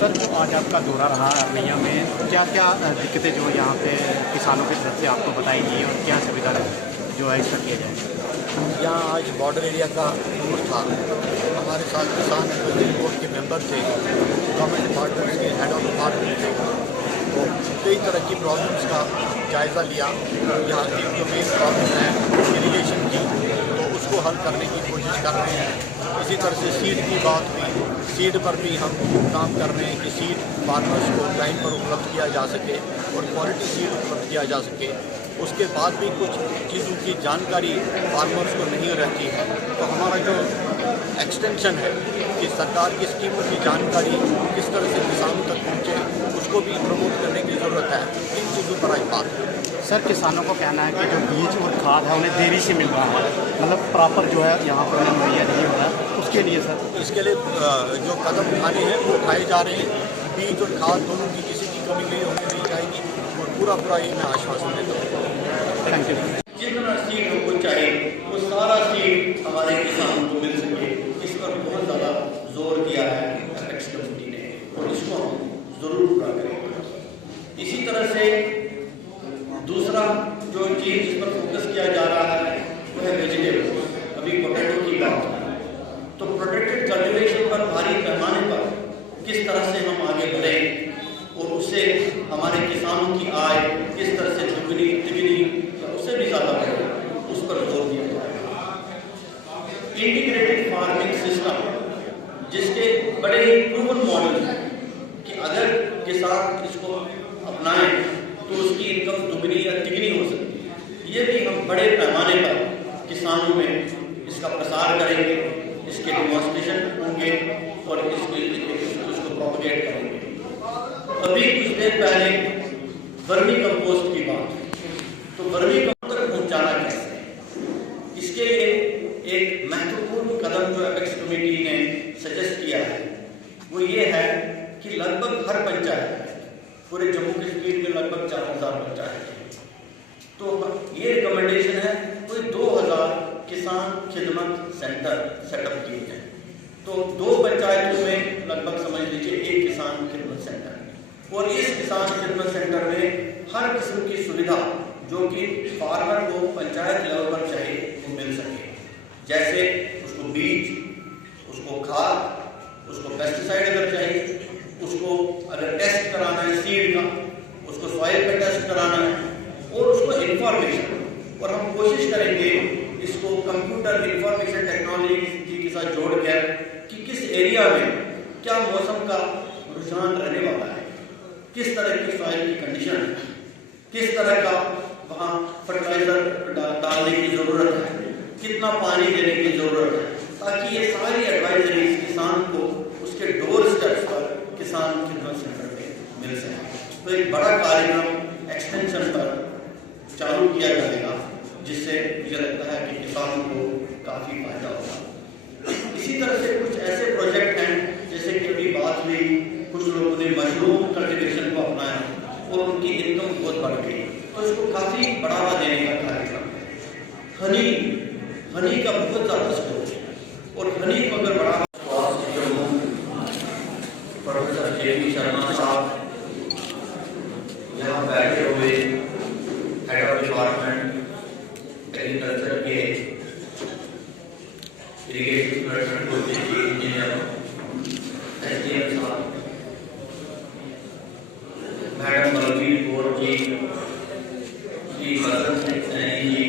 Sir, जो आज आपका दौरा रहा मैया में, क्या क्या दिक्कतें जो यहाँ पे किसानों की तरफ से आपको बताई गई और क्या सुविधा जो है इसका किया जाए? यहाँ आज बॉर्डर एरिया का टूर था। हमारे साथ किसान एडवाइजरी बोर्ड के मेंबर थे, गवर्नमेंट डिपार्टमेंट्स के हेड ऑफ डिपार्टमेंट थे। तो कई तरह की प्रॉब्लम्स का जायज़ा लिया। यहाँ की जो मेन प्रॉब्लम है इरीगेशन की, तो उसको हल करने की कोशिश कर रहे हैं। इसी तरह से सीड की बात हुई, सीड पर भी हम काम कर रहे हैं कि सीड फार्मर्स को टाइम पर उपलब्ध किया जा सके और क्वालिटी सीड उपलब्ध किया जा सके। उसके बाद भी कुछ चीज़ों की जानकारी फार्मर्स को नहीं रहती है, तो हमारा जो एक्सटेंशन है कि सरकार की स्कीमों की जानकारी किस तरह से किसानों तक पहुँचे, उसको भी प्रमोट करने की ज़रूरत है। इन चीज़ों पर आज बात है। सर, किसानों को कहना है कि जो बीज और खाद है उन्हें देरी से मिल रहा है, मतलब प्रॉपर जो है यहाँ पर उन्हें मुहैया नहीं हो रहा है। उसके लिए सर, इसके लिए जो कदम उठाने हैं वो उठाए जा रहे हैं। बीज और खाद दोनों की किसी की कमी नहीं होने दी जाएगी और पूरा ये मैं आश्वासन देता हूँ। Thank you. जितना सीड हमको चाहिए वो सारा सीड हमारे किसानों को मिल सके, इस पर बहुत ज़्यादा जोर दिया है एपेक्स कमेटी ने और इसको हम ज़रूर पूरा करेंगे। इसी तरह से दूसरा जो चीज़ जिस पर फोकस किया जा रहा है वो है वेजिटेबल्स। अभी पोटैटो की बात है, तो प्रोटेक्टेड कल्टीवेशन पर भारी पैमाने पर किस तरह से हम आगे बढ़ें और उससे हमारे किसानों की आय किस तरह से दुगनी तिगनी उससे भी ज़्यादा बढ़े, उस पर जोर दिया जाएगा। इंटीग्रेटेड फार्मिंग सिस्टम जिसके बड़े ही प्रूवन मॉडल हैं कि अगर किसान इसको अपनाए तो उसकी इनकम दुगनी या तिगनी हो सकती है। ये भी हम बड़े पैमाने पर किसानों में इसका प्रसार करेंगे, इसके डिमॉन्स्ट्रेशन होंगे और इसको प्रोपगेट करेंगे। अभी कुछ देर पहले वर्मी कंपोस्ट की बात, तो वर्मी कंपोस्ट तक पहुंचाना कैसे है, इसके लिए एक महत्वपूर्ण कदम जो एपेक्स कमेटी ने सजेस्ट किया है वो ये है कि लगभग हर पंचायत, पूरे जम्मू कश्मीर में लगभग 4000 पंचायत है, तो ये रिकमेंडेशन है कोई 2000 किसान खिदमत सेंटर सेटअप किए जाए। तो 2 पंचायतों में लगभग समझ लीजिए 1 किसान खिदमत सेंटर, और इस किसान खिदमत सेंटर में हर किस्म की सुविधा जो कि फार्मर को पंचायत लेवल पर चाहिए वो मिल सके। जैसे उसको बीज, उसको खाद, उसको पेस्टिसाइड अगर चाहिए, उसको अगर टेस्ट कराना है सीड का, उसको सॉइल का टेस्ट कराना है, और उसको इंफॉर्मेशन, और हम कोशिश करेंगे इसको कंप्यूटर इंफॉर्मेशन टेक्नोलॉजी के साथ जोड़कर कि किस एरिया में क्या मौसम का रुझान रहने वाला है, किस तरह की सॉइल की कंडीशन है, किस तरह का वहाँ फर्टिलाइजर डालने की ज़रूरत है, कितना पानी देने की ज़रूरत है, ताकि ये सारी एडवाइजरी किसान को उसके डोर स्टेप्स पर किसान खिदमत सेंटर पे मिल सके। तो एक बड़ा कार्यक्रम एक्सटेंशन पर चालू किया जाएगा, जिससे मुझे लगता है कि किसानों को काफ़ी फायदा होगा। इसी तरह से कुछ ऐसे प्रोजेक्ट हैं, जैसे कि अभी बात हुई, कुछ लोगों ने मशरूम कल्टीवेशन को अपनाया और उनकी इनकम बहुत बढ़ गई, तो इसको काफ़ी बढ़ावा देने का कार्यक्रम है। हनी का बहुत ज़्यादा स्कोप है, और हनी को अगर बढ़ावा, प्रोफेसर के शर्मा साहब यहाँ बैठे हुए हेड ऑफ डिपार्टमेंट एग्रीकल्चर के इरिगेशन डिपार्टमेंट को इंजीनियर SDM साहब, मैडम बलबीर कौर जी, श्री बसंत सिंह सैनी जी,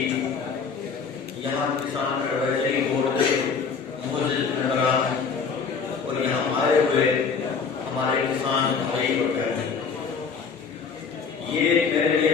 यहाँ किसान एडवाइजरी बोर्ड के मौजूद मेंबरान हैं, और यहाँ आए हुए हमारे किसान भाई और बहन, ये मेरे लिए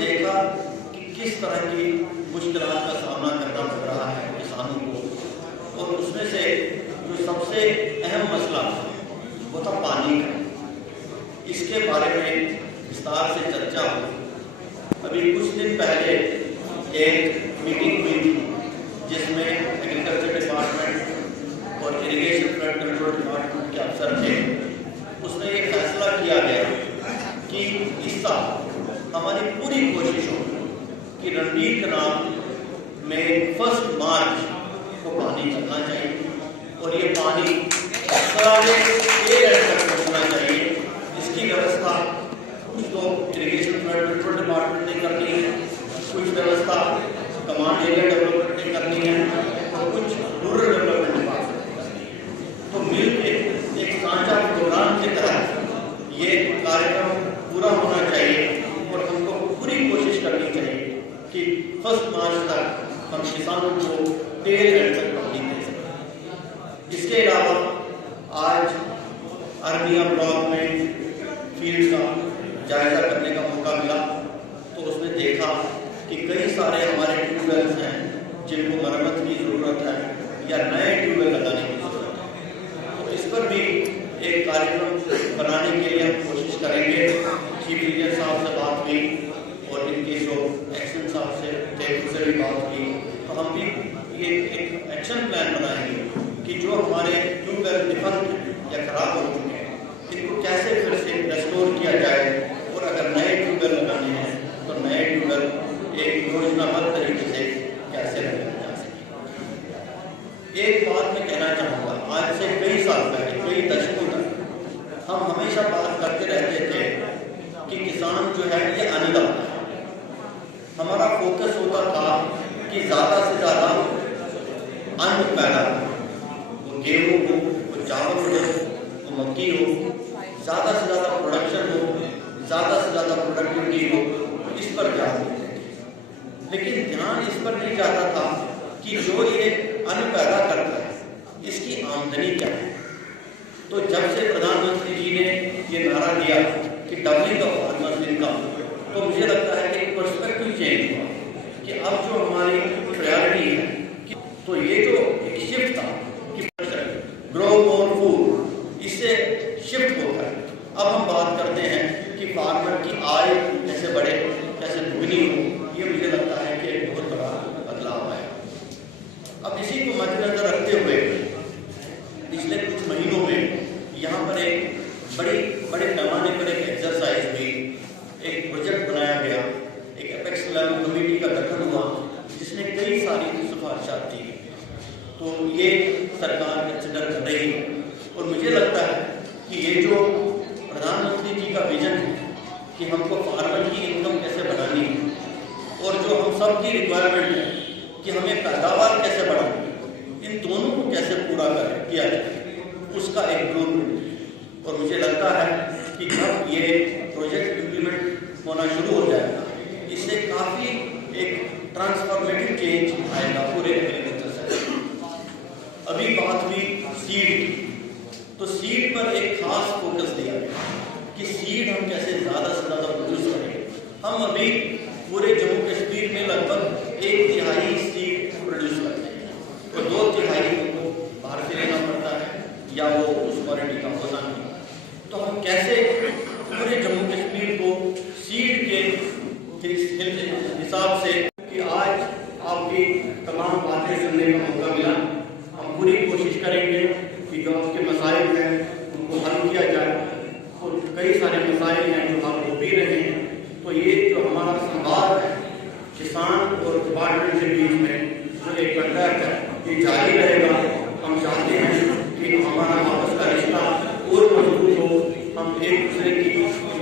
देखा कि किस तरह की मुश्किलात का सामना करना पड़ रहा है किसानों को, और उसमें से जो सबसे अहम मसला वो था पानी का। इसके बारे में विस्तार से चर्चा हुई। अभी कुछ दिन पहले एक मीटिंग हुई थी जिसमें एग्रीकल्चर डिपार्टमेंट और इरिगेशन फ्लड कंट्रोल डिपार्टमेंट के अफसर थे। उसमें ये फैसला किया गया कि इस साल हमारी पूरी कोशिश हो कि रणवीर कनाल में 1 मार्च को पानी चलना चाहिए और ये पानी सारे एयर तक पहुँचना चाहिए। इसकी व्यवस्था कुछ तो इरिगेशन फ्लड कंट्रोल डिपार्टमेंट ने करनी है, कुछ व्यवस्था कमांड एरिया डेवलपमेंट ने करनी है और कुछ रूरल डेवलपमेंट डिपार्टमेंट करनी है। तो मिलकर एक साझा प्रोग्राम के तहत ये कार्यक्रम पूरा होना चाहिए और हमको पूरी कोशिश करनी चाहिए कि 1 मार्च तक हम किसानों को टेल एंड तक पानी दे सकें। इसके अलावा आज अरनिया ब्लॉक में फील्ड का जायजा करने का मौका मिला तो उसमें देखा कि कई सारे हमारे ट्यूबवेल्स हैं जिनको मरम्मत की ज़रूरत है या नए ट्यूबवेल लगाने की ज़रूरत है। तो इस पर भी एक कार्यक्रम बनाने के लिए हम कोशिश करेंगे। चीफ इंजीनियर साहब से बात हुई और इनके जो एक्शन साहब से थे उनसे भी बात हुई, तो हम भी ये एक एक्शन प्लान बनाएंगे कि जो हमारे ट्यूबवेल डिफंक्ट या खराब हो चुके हैं इनको कैसे फिर से रेस्टोर किया जाए और अगर नए ट्यूबवेल लगाने हैं तो नए ट्यूबवेल एक योजनाबद्ध तरीके से कैसे लगाए जा सके। एक बात मैं कहना चाहूँगा, आज से कई साल पहले, कई दशकों तक हम हमेशा बात करते रहते थे कि किसान जो है ये अन्नदाता है। हमारा फोकस होता था कि ज़्यादा से ज़्यादा अन्न पैदा हो, वो गेहूँ हो, वो चावल हो, वो मक्की हो, ज़्यादा से ज़्यादा प्रोडक्शन हो, ज़्यादा से ज़्यादा प्रोडक्टिविटी हो, इस पर ध्यान देते थे। लेकिन ध्यान इस पर नहीं जाता था कि जो ये अन्न पैदा करता है इसकी आमदनी क्या है। तो जब से प्रधानमंत्री जी ने ये नारा दिया कि डबलिंग ऑफ फार्मर्स इनकम, तो मुझे लगता है कि एक पर्सपेक्टिव चेंज हुआ कि अब जो हमारी प्रायोरिटी है कि तो ये जो एक शिफ्ट था कि ग्रो मोर फूड, इससे शिफ्ट होकर अब हम बात करते हैं कि फार्मर की आय कैसे बढ़े, कैसे दुगनी हो। ये मुझे लगता है कि एक बहुत बड़ा बदलाव है। अब इसी को मद्देनजर रखते हुए पिछले कुछ महीनों में यहाँ पर एक बड़े पैमाने पर एक एक्सरसाइज हुई, एक प्रोजेक्ट बनाया गया, एक एपेक्स लेवल कमेटी का गठन हुआ जिसने कई सारी सिफारिशात दी। तो ये सरकार कंसिडर कर रही है और मुझे लगता है कि ये जो प्रधानमंत्री जी का विजन है कि हमको फार्मर की इनकम कैसे बढ़ानी है और जो हम सब की रिक्वायरमेंट है कि हमें पैदावार कैसे बढ़ानी है, इन दोनों को कैसे पूरा किया जाए, उसका एक ब्लूप्रिंट। और मुझे लगता है कि जब ये प्रोजेक्ट इम्प्लीमेंट होना शुरू हो जाएगा इससे काफ़ी एक ट्रांसफॉर्मेटिव चेंज आएगा पूरे एग्रीकल्चर सेक्टर। अभी बात हुई सीड की, तो सीड पर एक खास फोकस दिया गया कि सीड हम कैसे ज़्यादा से ज़्यादा प्रोड्यूस करें। हम अभी पूरे जम्मू कश्मीर में लगभग 1/3 सीड प्रोड्यूस करते हैं तो 2/3 हमको बाहर से लेना पड़ता है या वो उस क्वालिटी का होता नहीं। तो हम कैसे पूरे जम्मू कश्मीर को सीड के हिसाब से कि आज आपकी तमाम बातें सुनने का मौका मिला। हम पूरी कोशिश करेंगे कि जो आपके मसाइल हैं उनको हल किया जाए और कई सारे मसाइल हैं जो आप हो भी रहे हैं। तो ये जो हमारा संवाद है किसान और डिपार्टमेंट के बीच में जो एक कंडक्ट है ये जारी रहेगा। हम चाहते हैं कि हमारा आपस का रिश्ता और मजबूत हो, हम एक दूसरे की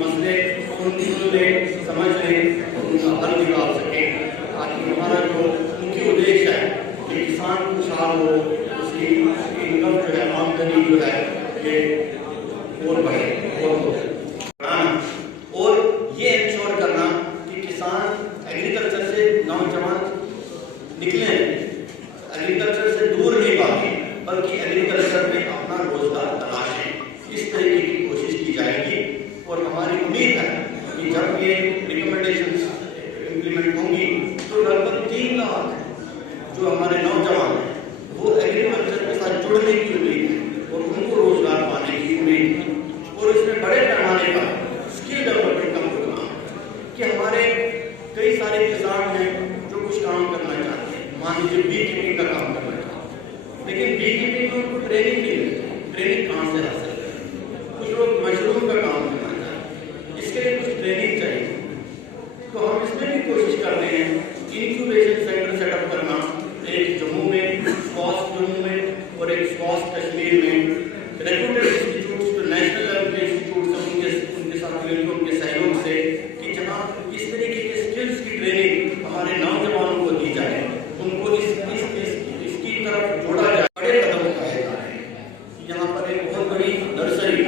मसले सुन लें, समझ लें और उनका हल निकाल सकें ताकि हमारा जो मुख्य उद्देश्य है कि किसान खुशहाल हो, उसकी इनकम जो है, आमदनी जो है ये और बढ़े और ये इंश्योर करना कि किसान एग्रीकल्चर से नौजवान निकले, एग्रीकल्चर से दूर नहीं भागे बल्कि एग्रीकल्चर में अपना रोजगार तलाशें। इस तरीके की कोशिश की जाएगी और हमारी उम्मीद है कि जब ये रिकमेंडेशंस ट्रेनिंग कहाँ से हासिल करें। कुछ लोग मशरूम का काम करना चाहते हैं, इसके लिए कुछ ट्रेनिंग चाहिए। तो हम इसमें भी कोशिश कर रहे हैं इंक्यूबेशन सेंटर सेटअप करना, एक जम्मू में, स्क्वाश जम्मू में और एक स्क्वाश कश्मीर में। रेप्यूटेड इंस्टीट्यूट्स जो नेशनल लेवल के इंस्टीट्यूट्स हैं उनके साथ मिलकर उनके सहयोग से कि जहाँ इस तरीके के स्किल्स की ट्रेनिंग हमारे नौजवानों को दी जाए, उनको इसकी तरफ जोड़ा जाए। बड़े कदम उठाए जा रहे हैं। यहाँ पर एक बहुत बड़ी नर्सरी,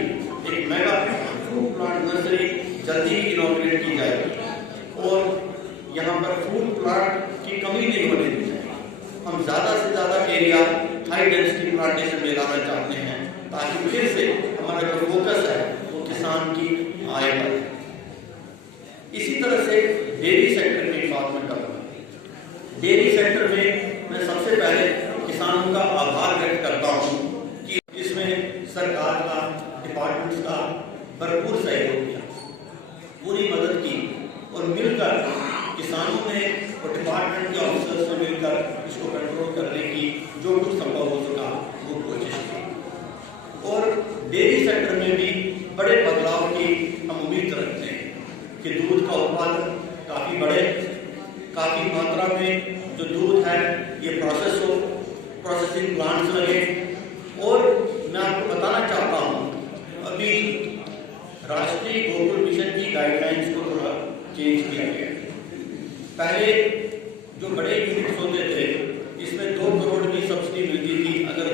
एक मेगा फ्रूट प्लांट नर्सरी जल्दी ही इनॉग्रेट की जाएगी और यहाँ पर फ्रूट प्लांट की कमी नहीं होने दी जाएगी। हम ज़्यादा से ज़्यादा एरिया हाई डेंसिटी प्लांटेशन में लाना चाहते हैं ताकि फिर से हमारा जो फोकस है वो किसान की आय पर। इसी तरह से डेयरी सेक्टर की बात मैं करूँगा। डेयरी सेक्टर में मैं सबसे पहले किसानों का आभार व्यक्त करता हूँ कि इसमें सरकार का, डिपार्टमेंट्स का भरपूर सहयोग किया, पूरी मदद की और मिलकर किसानों ने और डिपार्टमेंट के ऑफिसर्स ने मिलकर इसको कंट्रोल करने की जो कुछ संभव हो सका वो कोशिश की। और डेयरी सेक्टर में भी बड़े बदलाव की हम उम्मीद रखते हैं कि दूध का उत्पादन काफ़ी बढ़े, काफ़ी मात्रा में जो दूध है ये प्रोसेस हो, प्रोसेसिंग प्लांट्स लगे। और मैं आपको बताना चाहता हूँ अभी राष्ट्रीय गोकुल मिशन की गाइडलाइंस को थोड़ा चेंज किया गया है। पहले जो बड़े यूनिट्स होते थे इसमें 2 करोड़ की सब्सिडी मिलती थी अगर